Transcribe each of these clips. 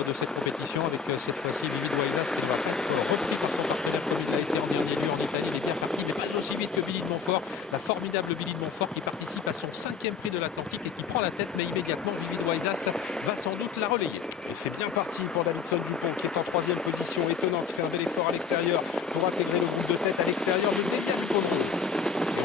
de cette compétition avec cette fois-ci Vivid Waisas qui ne va pas être repris par son partenaire comme il l'a été en dernier lieu en Italie. Il est bien parti, mais pas aussi vite que Billy de Montfort. La formidable Billy de Montfort qui participe à son 5e prix de l'Atlantique et qui prend la tête, mais immédiatement Vivid Waisas va sans doute la relayer. Et c'est bien parti pour Davidson Dupont qui est en 3e position. Étonnant, qui fait un bel effort à l'extérieur pour intégrer le groupe de tête à l'extérieur de Delia Dupont.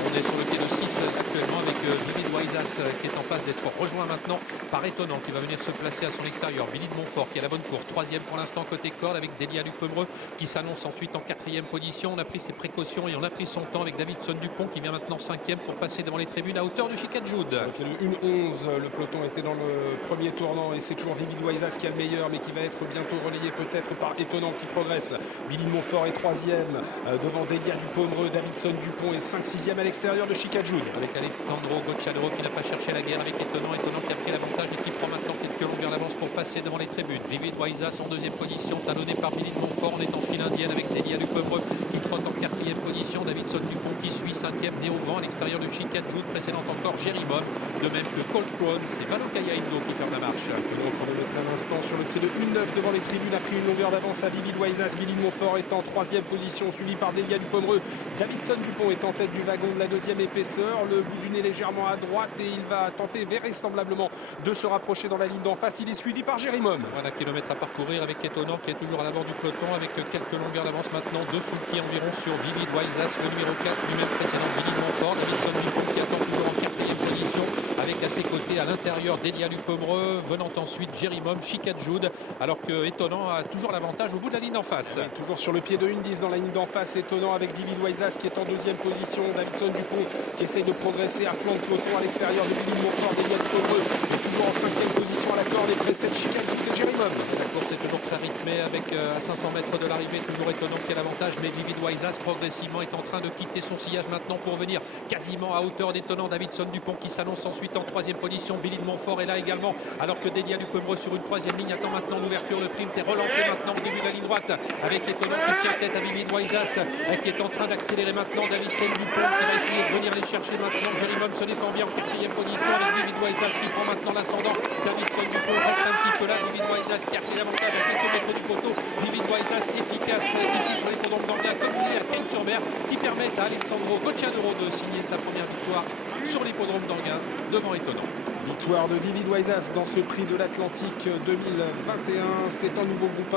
On est sur le pied de 6 actuellement avec Vivid Waisas qui est en passe d'être rejoint maintenant par Étonnant qui va venir se placer à son extérieur. Billy de Montfort qui a la bonne course, 3e pour l'instant côté corde avec Delia Luc-Pomereux qui s'annonce ensuite en 4e position. On a pris ses précautions et on a pris son temps avec Davidson Dupont qui vient maintenant 5e pour passer devant les tribunes à hauteur du Chicadjoud. Le 1-11, le peloton était dans le premier tournant et c'est toujours Vivid Waisas qui a le meilleur, mais qui va être bientôt relayé peut-être par Étonnant qui progresse. Billy de Montfort est 3e devant Delia Luc-Pomereux. Davidson Dupont est 5-6e à l'extérieur de Chicadjoud. Avec Alessandro Gocciadoro qui n'a pas cherché la guerre avec Étonnant qui a pris l'avantage et qui prend maintenant quelques longueurs d'avance pour passer devant les tribunes. Vivid Waisas en 2e position, talonné par Billy de Montfort. On est en file indienne avec Delia Luc-Pomereux qui trotte en 4e position. Davidson Dupont qui suit 5e, né au vent à l'extérieur de Chicadjoud. Précédent encore Jerry Mom, de même que Colquhoun. C'est Valokaya Indo qui ferme la marche. On chronomètre un instant sur le pied de 1-9 devant les tribunes, a pris une longueur d'avance à Vivid Waisas. Billy de Montfort est en 3e position, suivi par Delia Luc-Pomereux. Davidson Dupont est en tête du wagon de la 2e épaisseur, le bout du nez légèrement à droite, et il va tenter vraisemblablement de se rapprocher dans la ligne d'en face. Il est suivi par Jerry Mom. Voilà, kilomètre à parcourir avec Étonnant qui est toujours à l'avant du peloton avec quelques longueurs d'avance maintenant, 2 sous le pied environ sur Vivid Waisas, le numéro 4 du même précédent Billy de Montfort. Davidson Dupont qui attend toujours en 4e position avec à ses côtés à l'intérieur Delia Luc-Pomereux, venant ensuite Jerry Mom, Chicadjoud, alors que Étonnant a toujours l'avantage au bout de la ligne d'en face. Oui, toujours sur le pied de 1-10 dans la ligne d'en face. Étonnant avec Vivid Waisas qui est en 2e position. Davidson Dupont qui essaye de progresser à flanc de peloton à l'extérieur de Billy de Montfort. Delia Luc-Pomereux est toujours en 5e position à la corde et précède Chicadjoud et Jerry Mom. La course est toujours très rythmée avec à 500 mètres de l'arrivée toujours Étonnant qui a l'avantage, mais Vivid Waisas progressivement est en train de quitter son sillage maintenant pour venir quasiment à hauteur d'Étonnant. Davidson Dupont qui s'annonce ensuite en 3e position. Billy de Montfort est là également, alors que Delia Luc-Pomereux sur une 3e ligne attend maintenant l'ouverture. Le sprint est relancé maintenant au début de la ligne droite avec Étonnant qui tient tête à Vivid Waisas qui est en train d'accélérer maintenant. Davidson Dupont qui va essayer de venir les chercher maintenant. Jerry Mom se défend bien en 4e position avec Vivid Waisas qui prend maintenant l'ascendant. Davidson Dupont reste un petit peu là. Vivid Waisas qui a pris l'avantage à quelques mètres du poteau. Vivid Waisas efficace ici sur les hippodromes d'Anguin comme il est à Cannes-sur-Mer, qui permettent à Alessandro Gocciadoro de signer sa première victoire sur l'hippodrome d'Anguin devant Étonnant. Victoire de Vivid Waisas dans ce prix de l'Atlantique 2021. C'est un nouveau groupe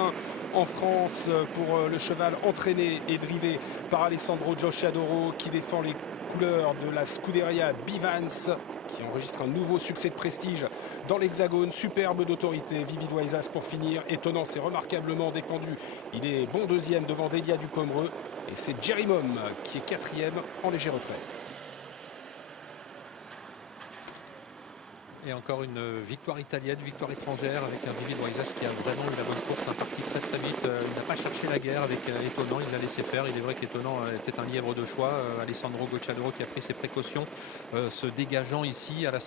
1 en France pour le cheval entraîné et drivé par Alessandro Gocciadoro qui défend les couleurs de la Scuderia Bivans, qui enregistre un nouveau succès de prestige dans l'Hexagone. Superbe d'autorité, Vivid Waisas pour finir. Étonnant, c'est remarquablement défendu. Il est bon 2e devant Delia Luc-Pomereux. Et c'est Jerry Mom qui est 4e en léger retrait. Et encore une victoire italienne, victoire étrangère avec un Vivid Waisas qui a vraiment eu la bonne course, un parti très très vite. Il n'a pas cherché la guerre avec Étonnant, il l'a laissé faire. Il est vrai qu'Étonnant était un lièvre de choix. Alessandro Gocciadoro qui a pris ses précautions, se dégageant ici à la